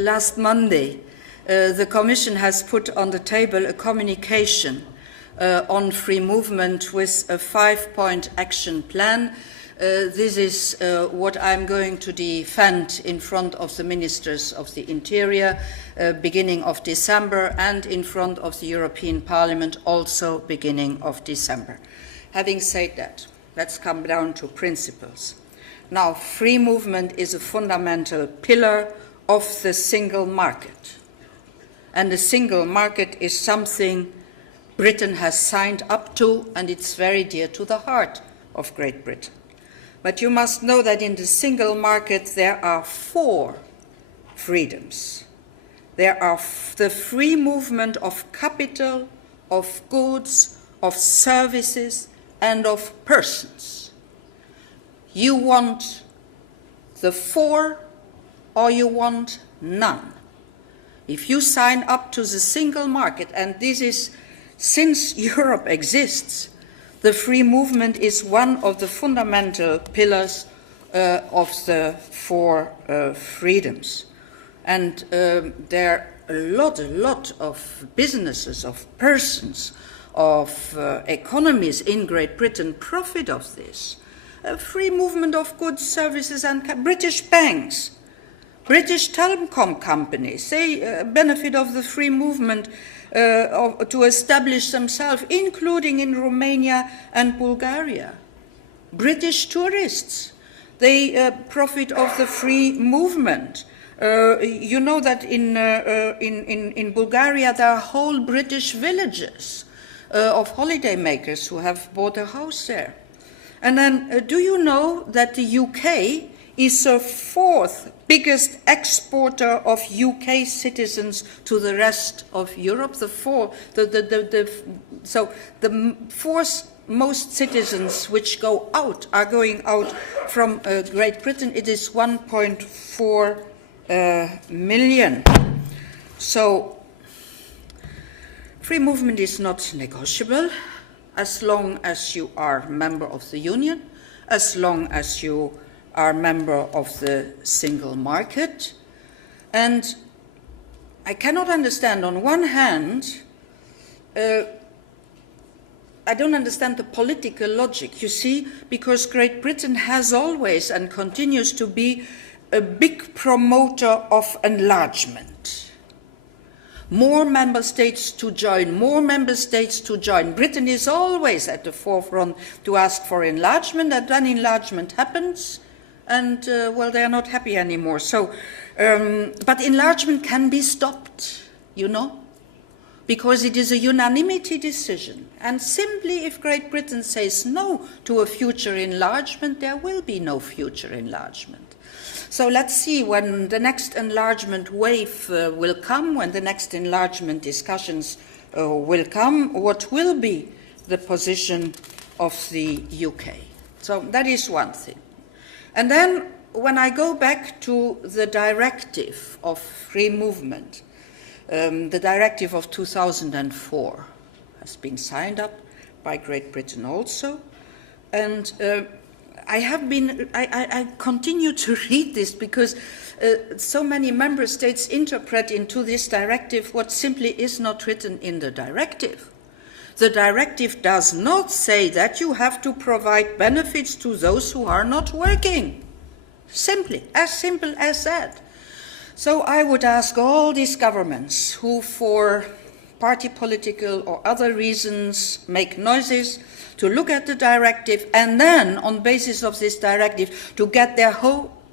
Last Monday, the Commission has put on the table a communication on free movement with a 5-point action plan. This is what I'm going to defend in front of the Ministers of the Interior beginning of December, and in front of the European Parliament also beginning of December. Having said that, let's come down to principles. Now, free movement is a fundamental pillar of the single market. And the single market is something Britain has signed up to, and it's very dear to the heart of Great Britain. But you must know that in the single market there are 4 freedoms. There are the free movement of capital, of goods, of services, and of persons. You want the 4 or you want none. If you sign up to the single market, and this is since Europe exists, the free movement is one of the fundamental pillars of the 4 freedoms. And there are a lot of businesses, of persons, of economies in Great Britain profit of this. Free movement of goods, services, and British banks. British telecom companies, they benefit of the free movement to establish themselves, including in Romania and Bulgaria. British tourists, they profit of the free movement. You know that in Bulgaria there are whole British villages of holidaymakers who have bought a house there. And then do you know that the UK is the 4th biggest exporter of UK citizens to the rest of Europe? So the 4th most citizens which go out are going out from Great Britain. It is 1.4 million. So free movement is not negotiable as long as you are a member of the Union, as long as you are a member of the single market. And I cannot understand, on one hand, I don't understand the political logic, you see, because Great Britain has always and continues to be a big promoter of enlargement. More member states to join, more member states to join. Britain is always at the forefront to ask for enlargement, and then enlargement happens, and, well, they are not happy anymore. So, but enlargement can be stopped, you know, because it is a unanimity decision. And simply if Great Britain says no to a future enlargement, there will be no future enlargement. So let's see when the next enlargement wave will come, when the next enlargement discussions will come, what will be the position of the UK. So that is one thing. And then when I go back to the directive of free movement, the directive of 2004 has been signed up by Great Britain also, and I continue to read this because so many member states interpret into this directive what simply is not written in the directive. The directive does not say that you have to provide benefits to those who are not working. Simple as that. So I would ask all these governments who, for party political or other reasons, make noises, to look at the directive, and then, on basis of this directive, to get their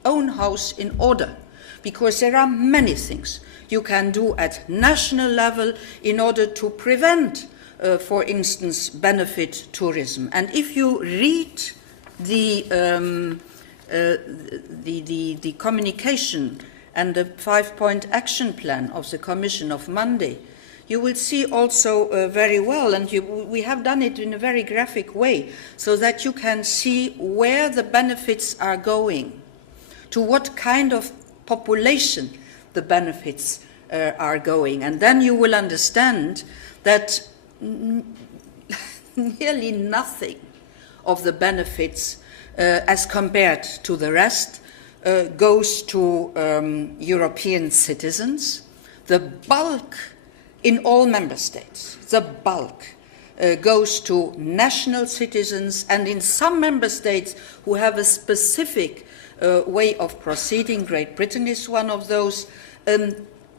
own house in order. Because there are many things you can do at national level in order to prevent, for instance, benefit tourism. And if you read the communication and the 5-point action plan of the Commission of Monday, you will see also very well, and we have done it in a very graphic way, so that you can see where the benefits are going, to what kind of population the benefits are going. And then you will understand that nearly nothing of the benefits as compared to the rest goes to European citizens. The bulk in all member states, the bulk goes to national citizens, and in some member states who have a specific way of proceeding, Great Britain is one of those,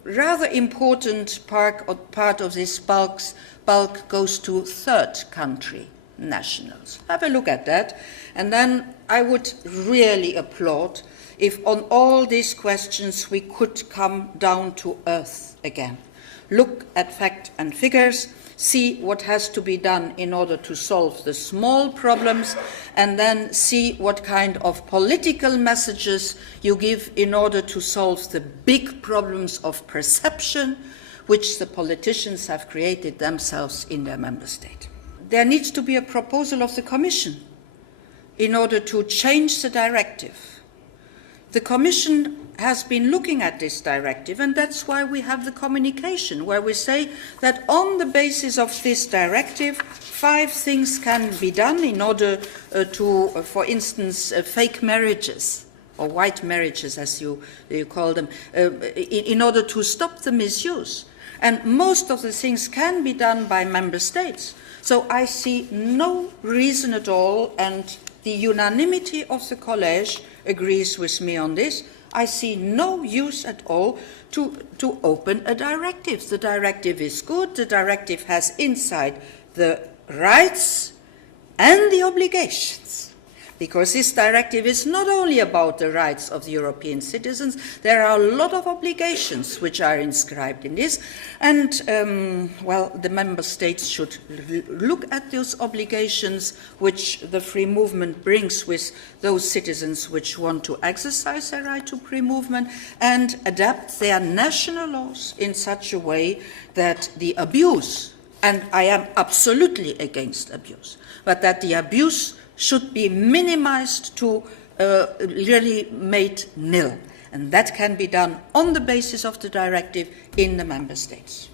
rather important part of this bulk goes to third country nationals. Have a look at that, and then I would really applaud if on all these questions we could come down to earth again. Look at fact and figures, see what has to be done in order to solve the small problems, and then see what kind of political messages you give in order to solve the big problems of perception which the politicians have created themselves in their member state. There needs to be a proposal of the Commission in order to change the directive. The Commission has been looking at this directive, and that's why we have the communication, where we say that on the basis of this directive, 5 things can be done in order to, for instance, fake marriages, or white marriages as you call them, in order to stop the misuse. And most of the things can be done by member states. So I see no reason at all, and the unanimity of the college agrees with me on this. I see no use at all to open a directive. The directive is good. The directive has inside the rights and the obligations. Because this directive is not only about the rights of the European citizens, there are a lot of obligations which are inscribed in this, and, the member states should look at those obligations which the free movement brings with those citizens which want to exercise their right to free movement, and adapt their national laws in such a way that the abuse, and I am absolutely against abuse, but that the abuse should be minimized to really made nil. And that can be done on the basis of the directive in the member states.